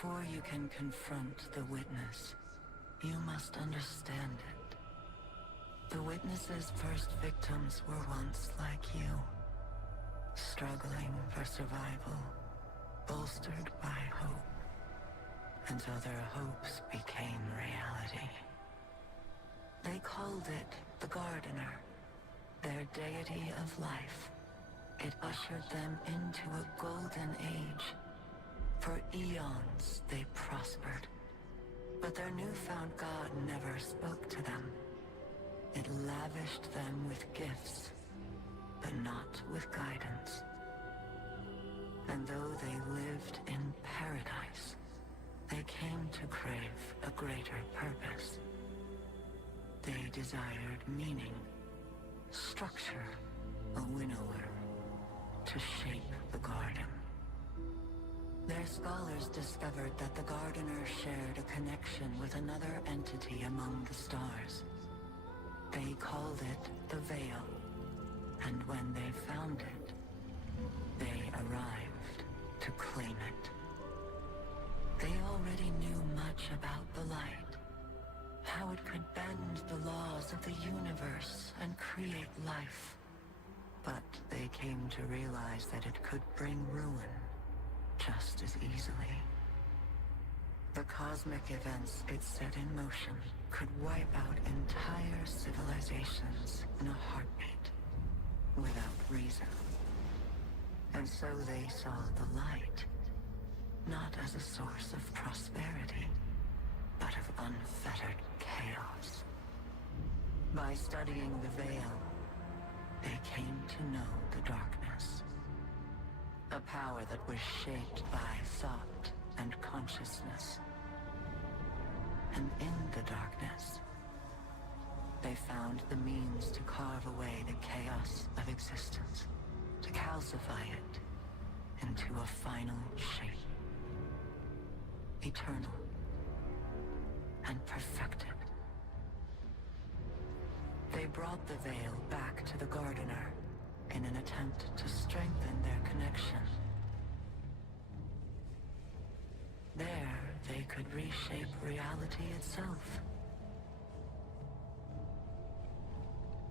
Before you can confront the witness, you must understand it. The witness's first victims were once like you, struggling for survival, bolstered by hope, until their hopes became reality. They called it the Gardener, their deity of life. It ushered them into a golden age. For eons they prospered, but their newfound god never spoke to them. It lavished them with gifts, but not with guidance. And though they lived in paradise, they came to crave a greater purpose. They desired meaning, structure, a winnower, to shape the garden. Their scholars discovered that the Gardener shared a connection with another entity among the stars. They called it the Veil, and when they found it, they arrived to claim it. They already knew much about the light, how it could bend the laws of the universe and create life. But they came to realize that it could bring ruin just as easily. The cosmic events it set in motion could wipe out entire civilizations in a heartbeat, without reason. And so they saw the light, not as a source of prosperity, but of unfettered chaos. By studying the Veil, they came to know the darkness. A power that was shaped by thought and consciousness. And in the darkness, they found the means to carve away the chaos of existence, to calcify it into a final shape. Eternal and perfected. They brought the Veil back to the Gardener in an attempt to strengthen their connection. There, they could reshape reality itself.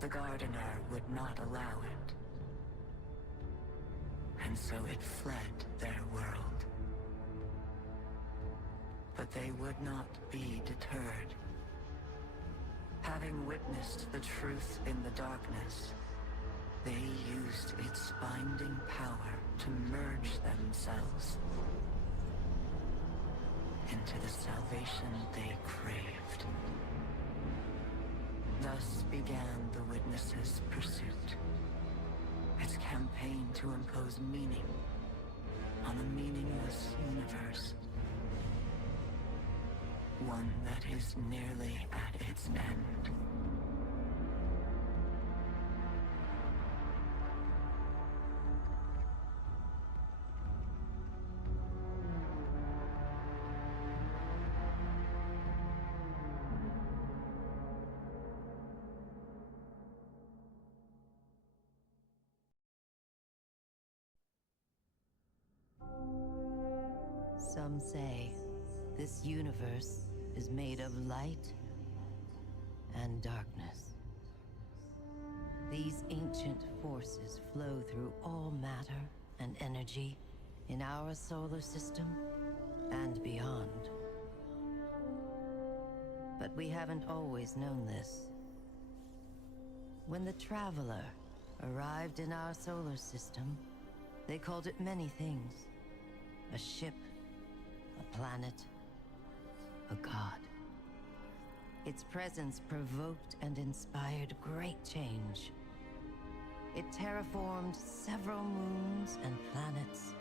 The Gardener would not allow it. And so it fled their world. But they would not be deterred. Having witnessed the truth in the darkness, they used its binding power to merge themselves into the salvation they craved. Thus began the Witness's pursuit, its campaign to impose meaning on a meaningless universe. One that is nearly at its end. Some say this universe is made of light and darkness. These ancient forces flow through all matter and energy in our solar system and beyond. But we haven't always known this. When the Traveler arrived in our solar system, they called it many things. A ship, a planet, a god. Its presence provoked and inspired great change. It terraformed several moons and planets.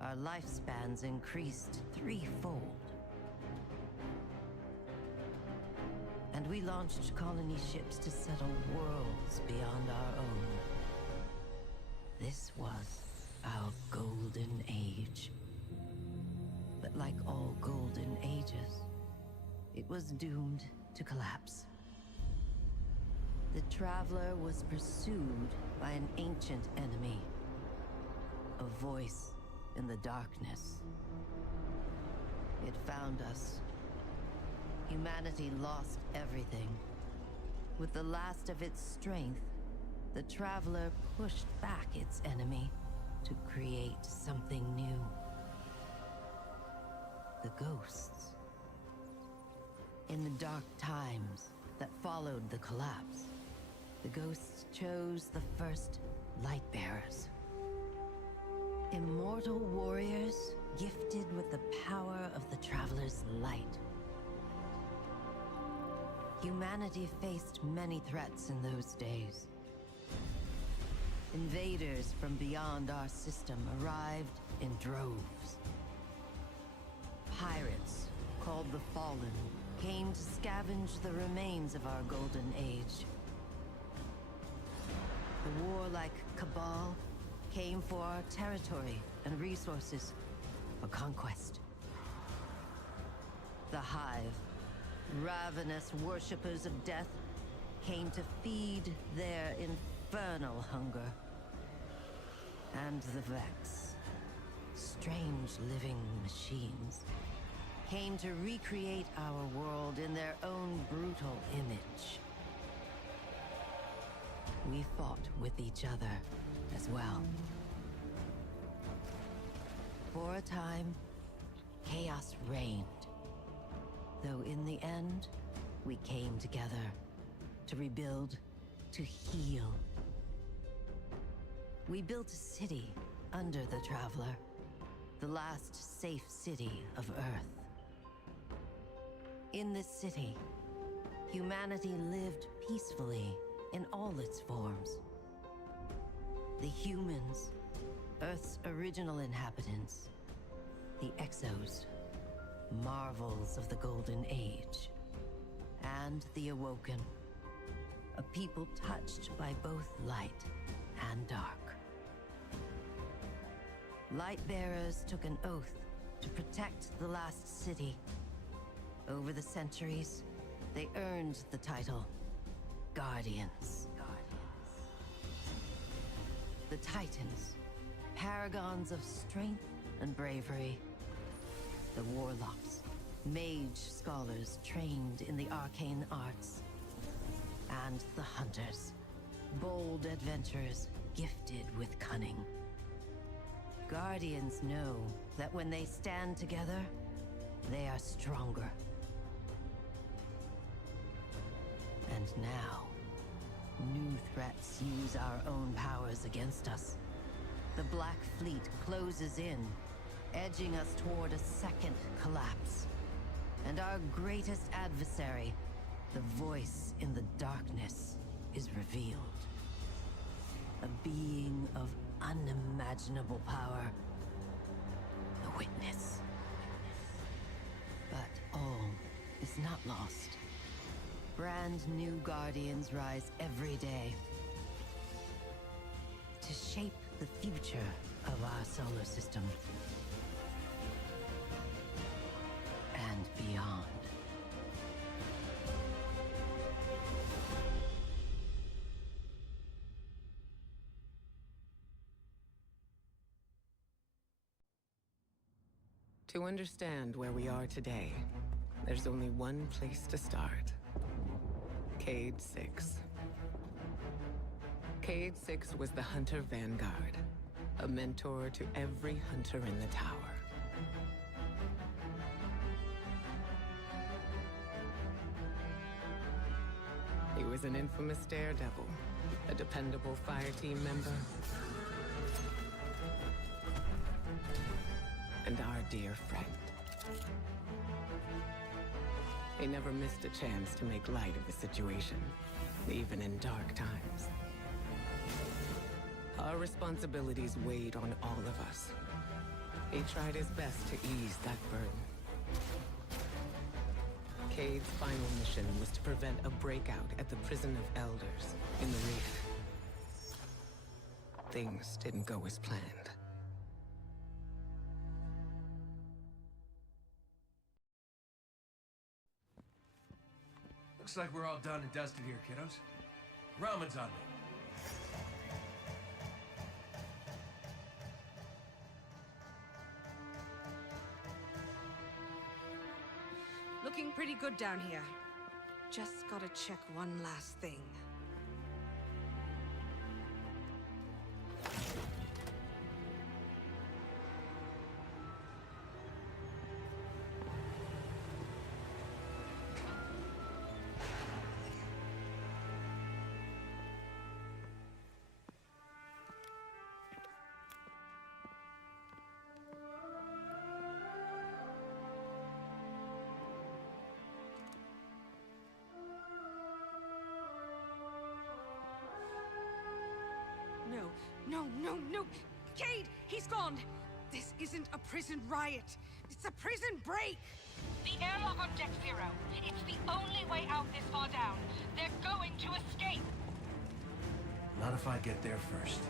Our lifespans increased threefold. And we launched colony ships to settle worlds beyond our own. This was our golden age. But like all golden ages, it was doomed to collapse. The Traveler was pursued by an ancient enemy. A voice in the darkness. It found us. Humanity lost everything. With the last of its strength, the Traveler pushed back its enemy to create something new. The ghosts. In the dark times that followed the collapse, the ghosts chose the first Lightbearers. Immortal warriors gifted with the power of the Traveler's light. Humanity faced many threats in those days. Invaders from beyond our system arrived in droves. Pirates, called the Fallen, came to scavenge the remains of our golden age. The warlike Cabal came for our territory and resources for conquest. The Hive, ravenous worshippers of death, came to feed their infernal hunger. And the Vex, strange living machines, came to recreate our world in their own brutal image. We fought with each other as well. For a time, chaos reigned. Though in the end, we came together to rebuild, to heal. We built a city under the Traveler, the last safe city of Earth. In this city, humanity lived peacefully in all its forms. The humans, Earth's original inhabitants, the Exos, marvels of the Golden Age, and the Awoken, a people touched by both light and dark. Lightbearers took an oath to protect the last city. Over the centuries, they earned the title Guardians. The Titans, paragons of strength and bravery. The Warlocks, mage scholars trained in the arcane arts. And the Hunters, bold adventurers gifted with cunning. Guardians know that when they stand together, they are stronger. And now, new threats use our own powers against us. The Black Fleet closes in, edging us toward a second collapse. And our greatest adversary, the voice in the darkness, is revealed. A being of unimaginable power. The Witness. But all is not lost. Brand new Guardians rise every day to shape the future of our solar system and beyond. To understand where we are today, there's only one place to start. Cade 6. Cade 6 was the Hunter Vanguard, a mentor to every hunter in the tower. He was an infamous daredevil, a dependable fire team member, and our dear friend. He never missed a chance to make light of the situation, even in dark times. Our responsibilities weighed on all of us. He tried his best to ease that burden. Cade's final mission was to prevent a breakout at the Prison of Elders in the Reef. Things didn't go as planned. Looks like we're all done and dusted here, kiddos. Ramen's on me. looking pretty good down here. Just gotta check one last thing. No! Cade! He's gone! This isn't a prison riot. It's a prison break! The airlock on Deck Zero. It's the only way out this far down. They're going to escape. Not if I get there first.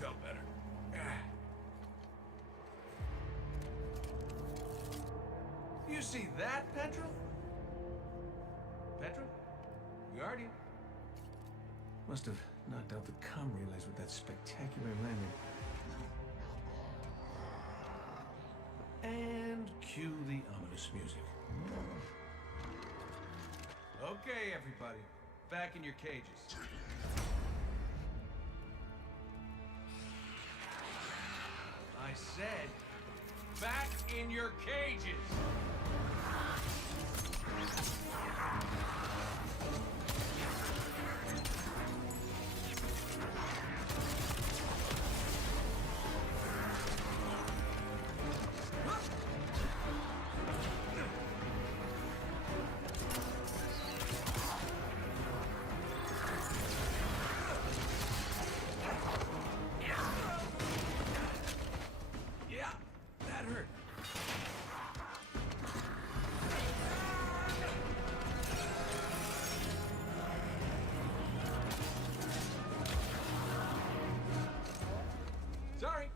Felt better. You see that, Petrol? Petrol? Guardian? Must have knocked out the comm relays with that spectacular landing. And cue the ominous music. Okay, everybody. Back in your cages. I said, back in your cages! Sorry,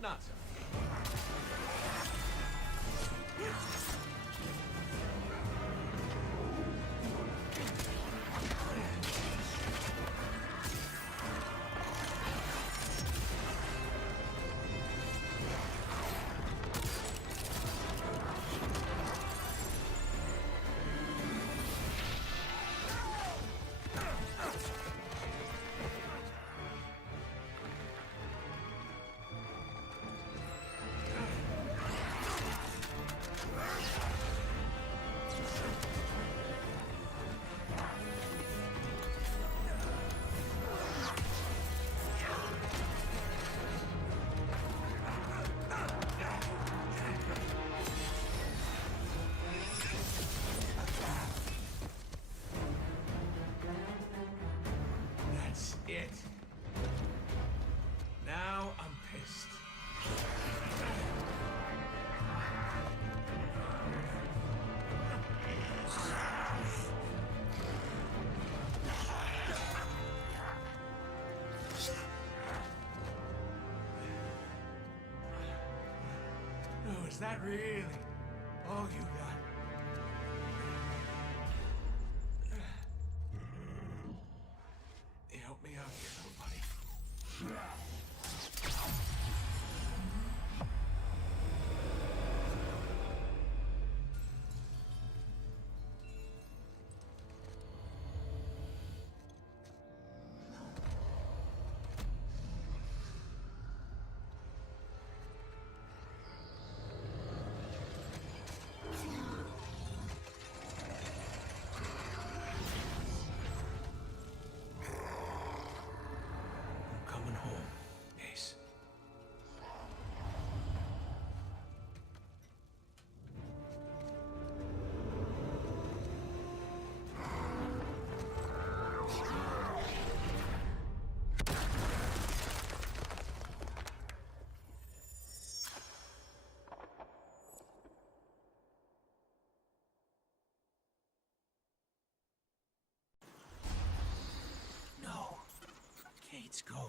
not sorry. It. Now I'm pissed. Oh, is that really all you got? Help me out here, little buddy.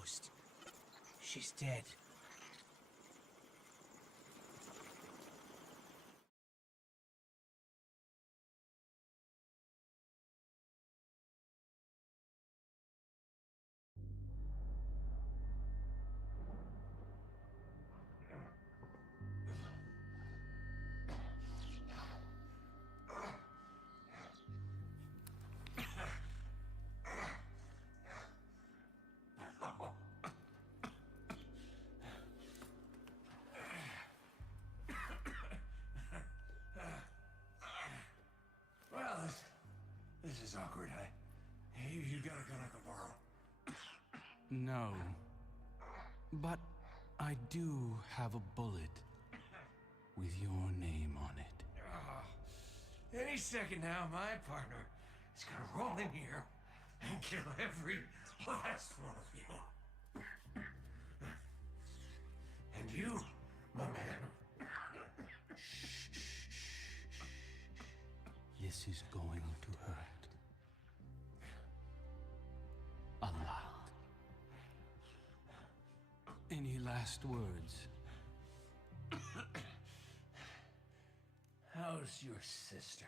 Ghost. She's dead. Well, this is awkward. You gotta go like a borrow. No. But I do have a bullet with your name on it. Any second now, my partner is gonna roll in here and kill every last one of you. And you, my man. This is going to hurt. A lot. Any last words? How's your sister?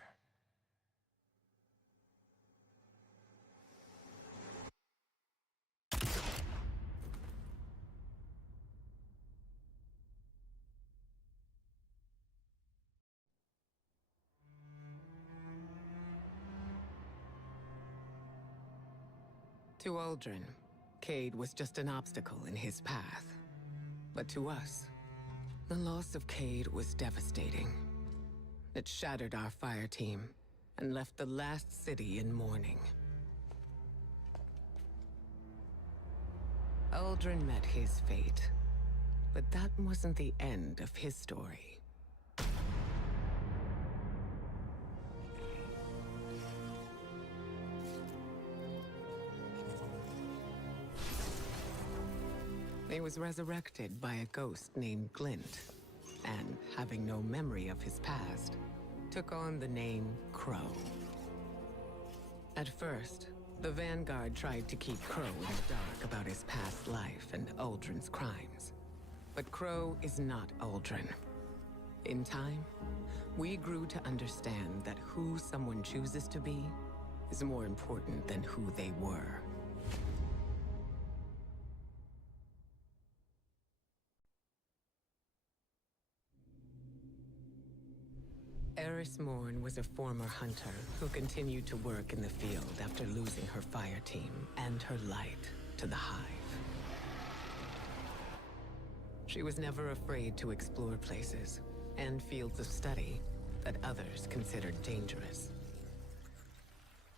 To Uldren, Cade was just an obstacle in his path. But to us, the loss of Cade was devastating. It shattered our fire team and left the last city in mourning. Uldren met his fate, but that wasn't the end of his story. He was resurrected by a ghost named Glint, and, having no memory of his past, took on the name Crow. At first, the Vanguard tried to keep Crow in the dark about his past life and Uldren's crimes. But Crow is not Uldren. In time, we grew to understand that who someone chooses to be is more important than who they were. Eris Morn was a former hunter who continued to work in the field after losing her fire team and her light to the Hive. She was never afraid to explore places and fields of study that others considered dangerous.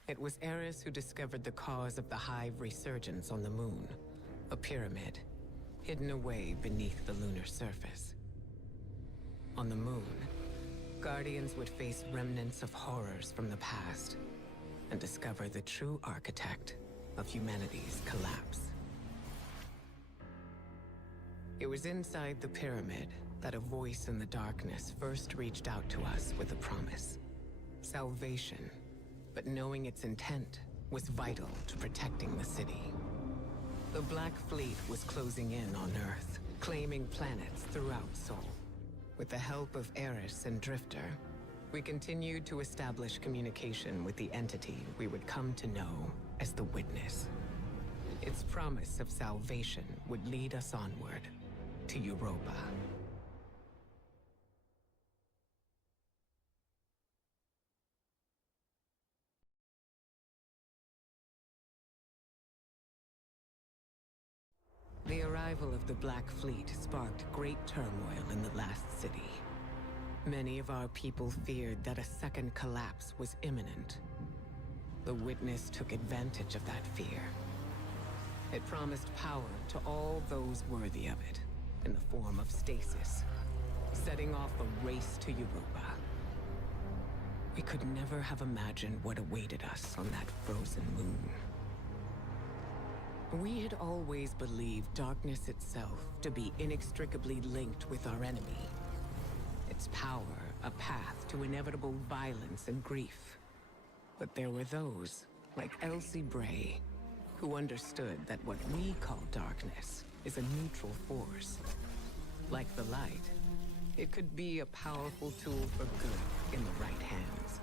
It was Eris who discovered the cause of the Hive resurgence on the moon, a pyramid hidden away beneath the lunar surface. On the moon, Guardians would face remnants of horrors from the past and discover the true architect of humanity's collapse. It was inside the pyramid that a voice in the darkness first reached out to us with a promise. Salvation, but knowing its intent was vital to protecting the city. The Black Fleet was closing in on Earth, claiming planets throughout Sol. With the help of Eris and Drifter, we continued to establish communication with the entity we would come to know as the Witness. Its promise of salvation would lead us onward to Europa. The arrival of the Black Fleet sparked great turmoil in the last city. Many of our people feared that a second collapse was imminent. The Witness took advantage of that fear. It promised power to all those worthy of it, in the form of Stasis, setting off a race to Europa. We could never have imagined what awaited us on that frozen moon. We had always believed darkness itself to be inextricably linked with our enemy. Its power, a path to inevitable violence and grief. But there were those, like Elsie Bray, who understood that what we call darkness is a neutral force. Like the light, it could be a powerful tool for good in the right hands,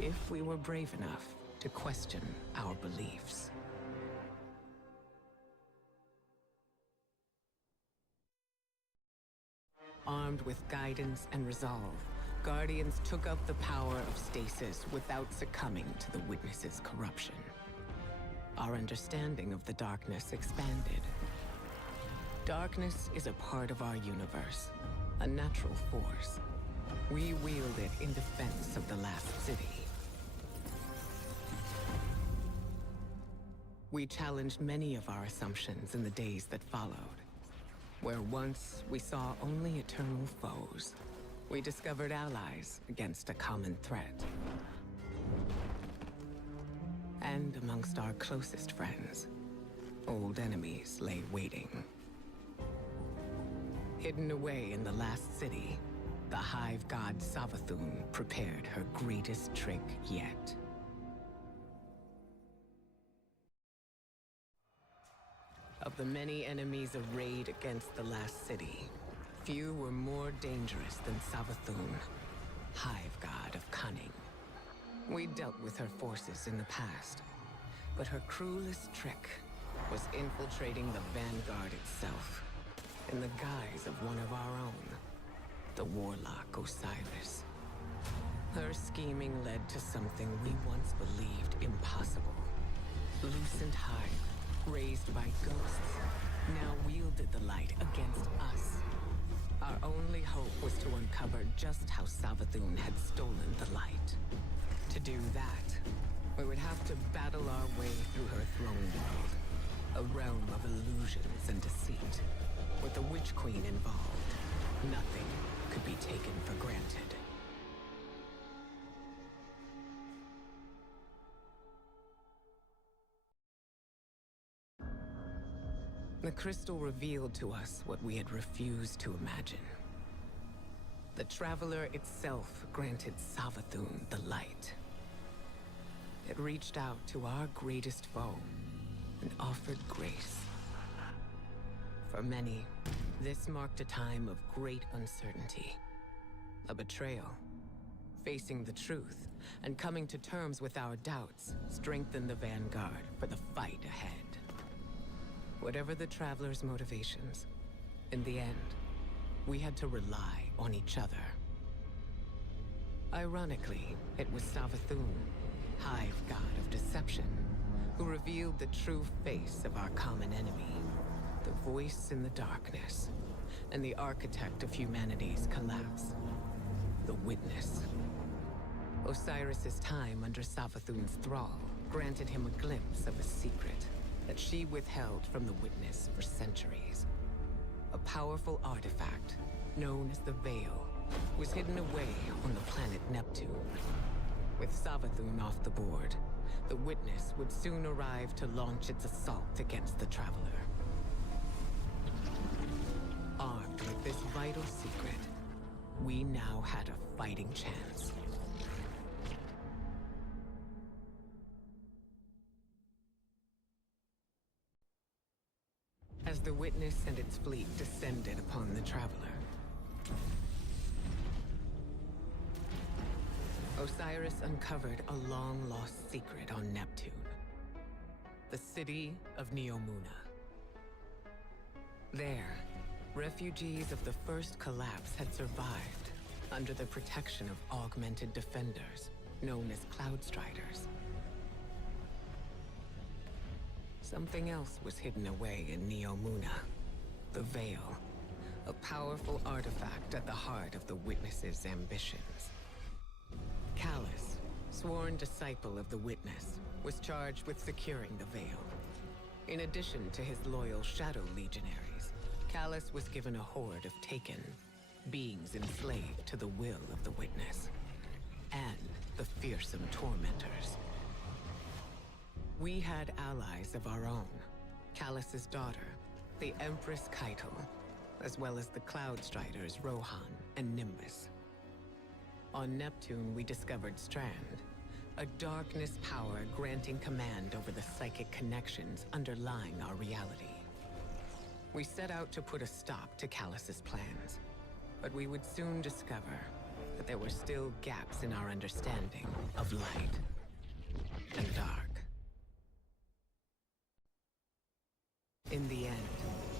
if we were brave enough to question our beliefs. Armed with guidance and resolve, Guardians took up the power of Stasis without succumbing to the Witness's corruption. Our understanding of the darkness expanded. Darkness is a part of our universe, a natural force. We wield it in defense of the last city. We challenged many of our assumptions in the days that followed. Where once we saw only eternal foes, we discovered allies against a common threat. And amongst our closest friends, old enemies lay waiting. Hidden away in the last city, the Hive-god Xol prepared her greatest trick yet. Of the many enemies arrayed against the last city, few were more dangerous than Savathun, Hive-god of cunning. We dealt with her forces in the past, but her cruelest trick was infiltrating the Vanguard itself, in the guise of one of our own, the warlock Osiris. Her scheming led to something we once believed impossible. Lucent Hive, raised by ghosts, now wielded the light against us. Our only hope was to uncover just how Savathun had stolen the light. To do that, we would have to battle our way through her throne world, a realm of illusions and deceit. With the Witch Queen involved, nothing could be taken for granted. The crystal revealed to us what we had refused to imagine. The Traveler itself granted Savathun the light. It reached out to our greatest foe and offered grace. For many, this marked a time of great uncertainty. A betrayal. Facing the truth and coming to terms with our doubts strengthened the Vanguard for the fight ahead. Whatever the Traveler's motivations, in the end, we had to rely on each other. Ironically, it was Savathun, Hive-god of deception, who revealed the true face of our common enemy, the voice in the darkness, and the architect of humanity's collapse, the Witness. Osiris's time under Savathun's thrall granted him a glimpse of a secret that she withheld from the Witness for centuries. A powerful artifact, known as the Veil, was hidden away on the planet Neptune. With Savathun off the board, the Witness would soon arrive to launch its assault against the Traveler. Armed with this vital secret, we now had a fighting chance. As the Witness and its fleet descended upon the Traveler, Osiris uncovered a long-lost secret on Neptune. The city of Neomuna. There, refugees of the first collapse had survived under the protection of augmented defenders, known as Cloudstriders. Something else was hidden away in Neomuna. The Veil, a powerful artifact at the heart of the Witness's ambitions. Callus, sworn disciple of the Witness, was charged with securing the Veil. In addition to his loyal Shadow Legionaries, Callus was given a horde of Taken, beings enslaved to the will of the Witness, and the fearsome Tormentors. We had allies of our own, Callus's daughter, the Empress Keitel, as well as the Cloudstriders Rohan and Nimbus. On Neptune, we discovered Strand, A darkness power granting command over the psychic connections underlying our reality. We set out to put a stop to Callus's plans, but we would soon discover that there were still gaps in our understanding of light and dark. In the end,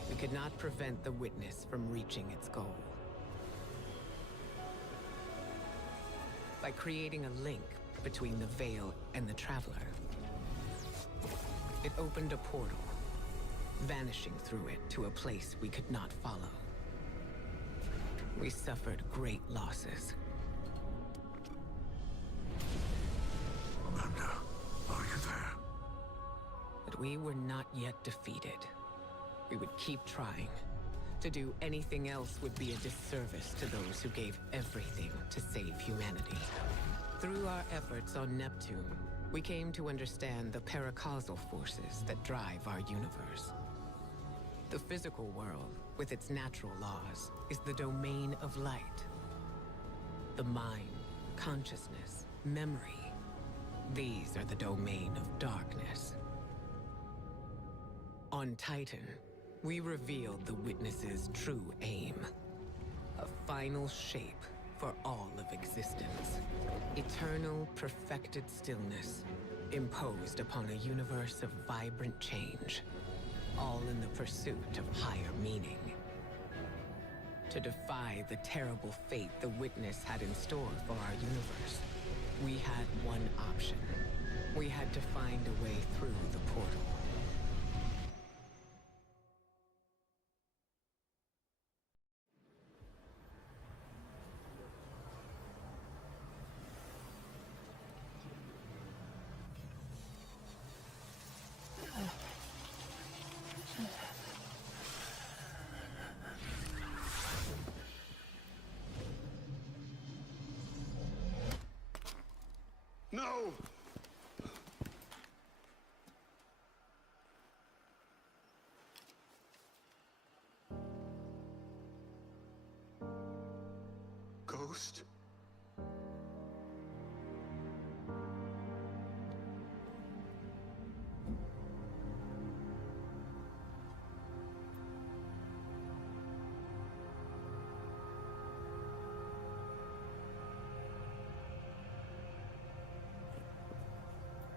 we could not prevent the witness from reaching its goal. By creating a link between the Veil and the Traveler, it opened a portal, vanishing through it to a place we could not follow. We suffered great losses. Amanda, are you there? But we were not yet defeated. We would keep trying. To do anything else would be a disservice to those who gave everything to save humanity. Through our efforts on Neptune, we came to understand the paracausal forces that drive our universe. The physical world, with its natural laws, is the domain of light. The mind, consciousness, memory, these are the domain of darkness. On Titan, we revealed the Witness's true aim. A final shape for all of existence. Eternal, perfected stillness, imposed upon a universe of vibrant change. All in the pursuit of higher meaning. To defy the terrible fate the Witness had in store for our universe, we had one option. We had to find a way through the portal. No! Ghost?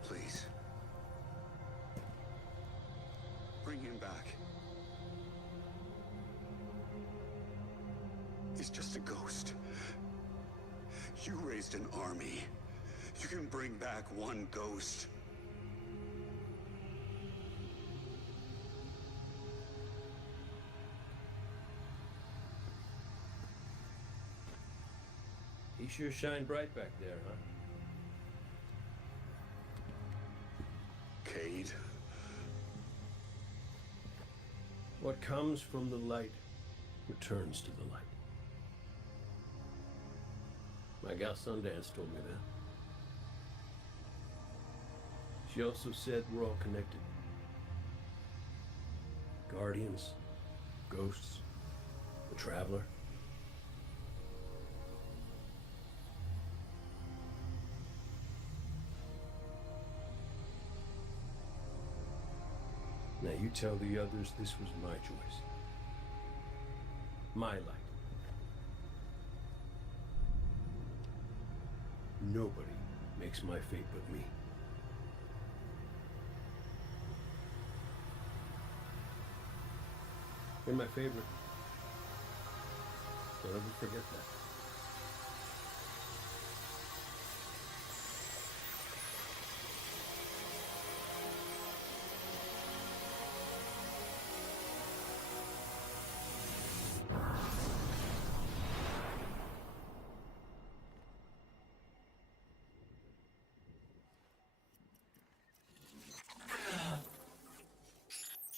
Please. Bring him back. He's just a ghost. You raised an army. You can bring back one ghost. He sure shined bright back there, huh? Cade. What comes from the light returns to the light. My gal Sundance told me that. She also said we're all connected. Guardians, ghosts, the Traveler. Now you tell the others this was my choice. My light. Nobody makes my fate but me. You're my favorite. Don't ever forget that.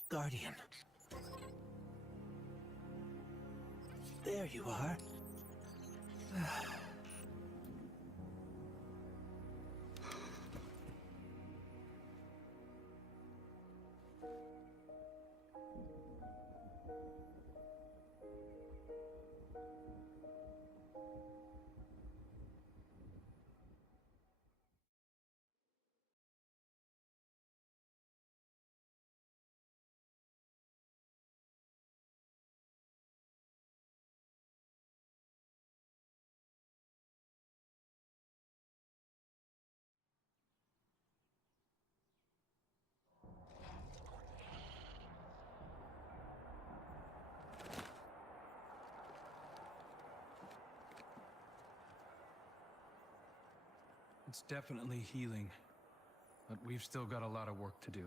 Guardian. There you are. It's definitely healing, but we've still got a lot of work to do.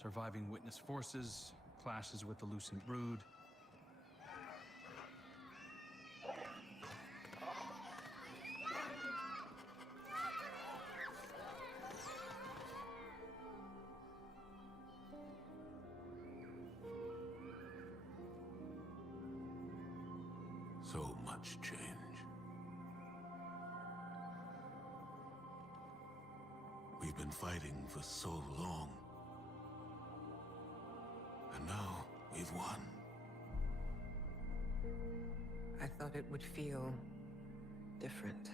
Surviving witness forces, clashes with the Lucent Brood. So much change. We've been fighting for so long. And now we've won. I thought it would feel different.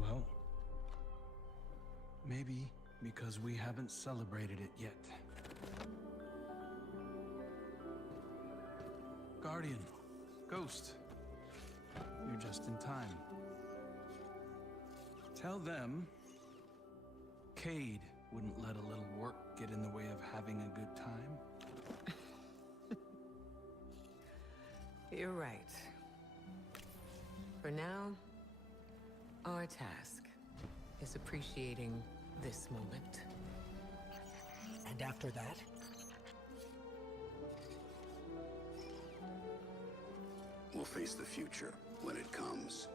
Well, maybe because we haven't celebrated it yet. Guardian, Ghost, you're just in time. Tell them Cade wouldn't let a little work get in the way of having a good time. You're right. For now, our task is appreciating this moment. And after that? We'll face the future when it comes.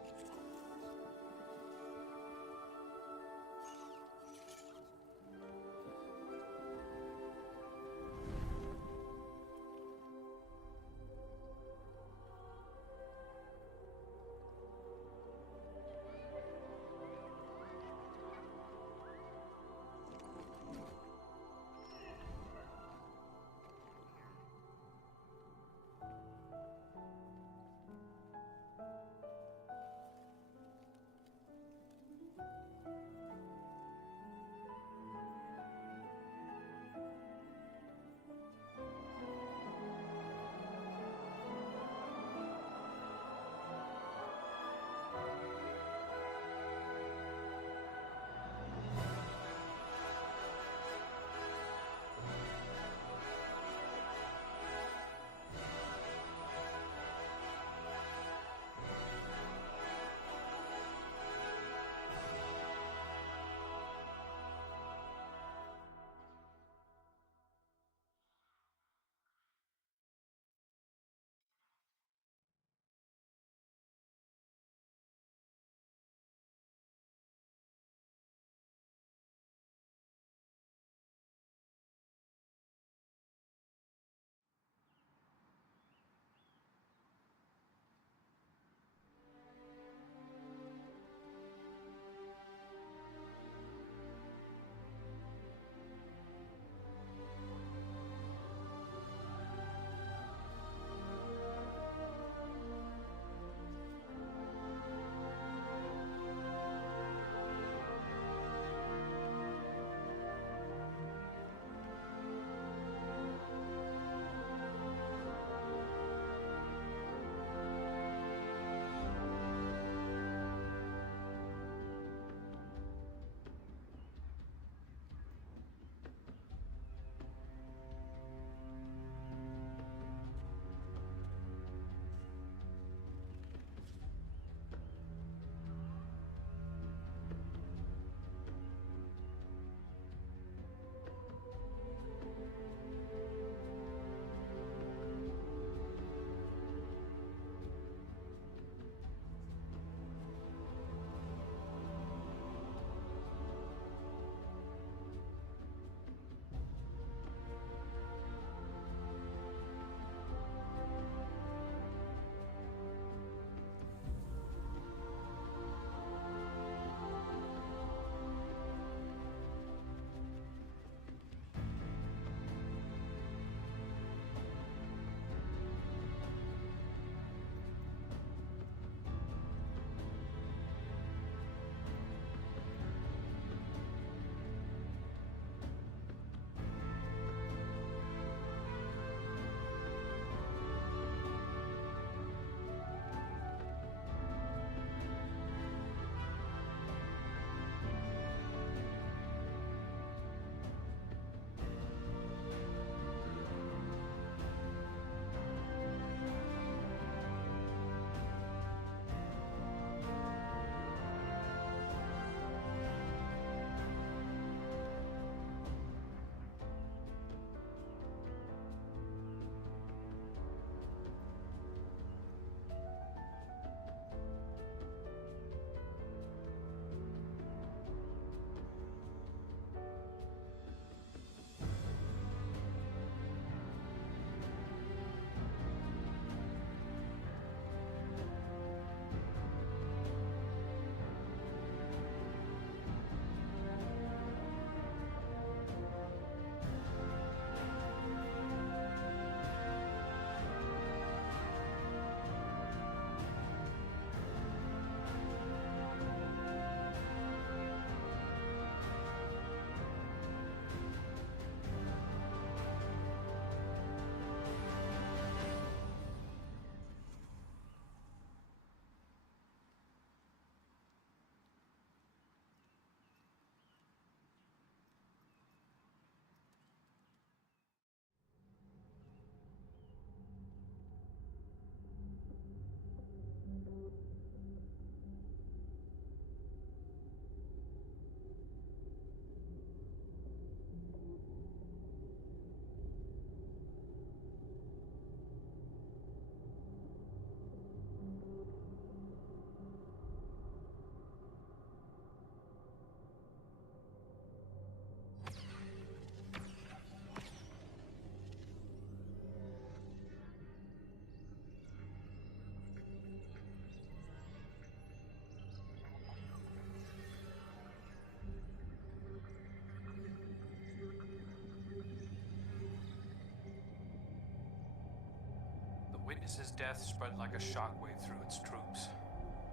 Witness's death spread like a shockwave through its troops.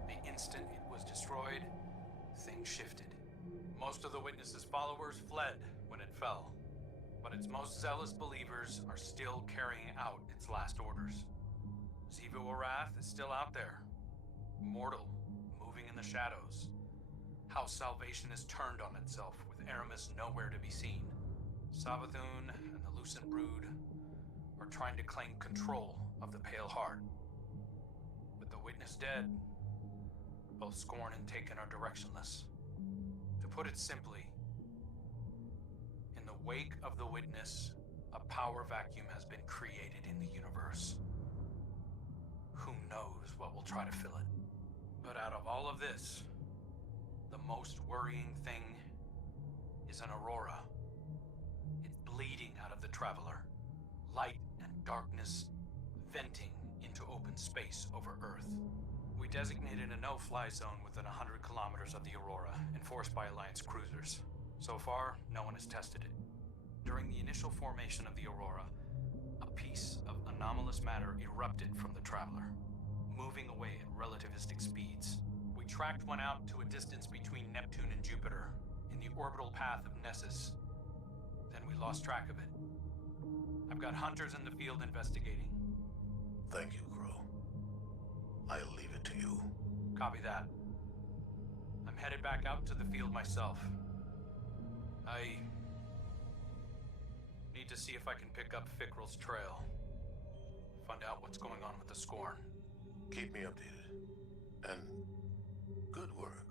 The instant it was destroyed, things shifted. Most of the Witness's followers fled when it fell, but its most zealous believers are still carrying out its last orders. Xivu Arath is still out there, mortal, moving in the shadows. House Salvation is turned on itself, with Aramis nowhere to be seen. Savathun and the Lucent Brood are trying to claim control of the Pale Heart. With the Witness dead, both Scorn and Taken are directionless. To put it simply, in the wake of the Witness, a power vacuum has been created in the universe. Who knows what will try to fill it? But out of all of this, the most worrying thing is an aurora. It's bleeding out of the Traveler. Light and darkness venting into open space over Earth. We designated a no-fly zone within 100 kilometers of the aurora, enforced by Alliance cruisers. So far, no one has tested it. During the initial formation of the aurora, a piece of anomalous matter erupted from the Traveler, moving away at relativistic speeds. We tracked one out to a distance between Neptune and Jupiter, in the orbital path of Nessus. Then we lost track of it. I've got hunters in the field investigating. Thank you, Crow. I'll leave it to you. Copy that. I'm headed back out into the field myself. I need to see if I can pick up Fickrell's trail. Find out what's going on with the Scorn. Keep me updated. And good work.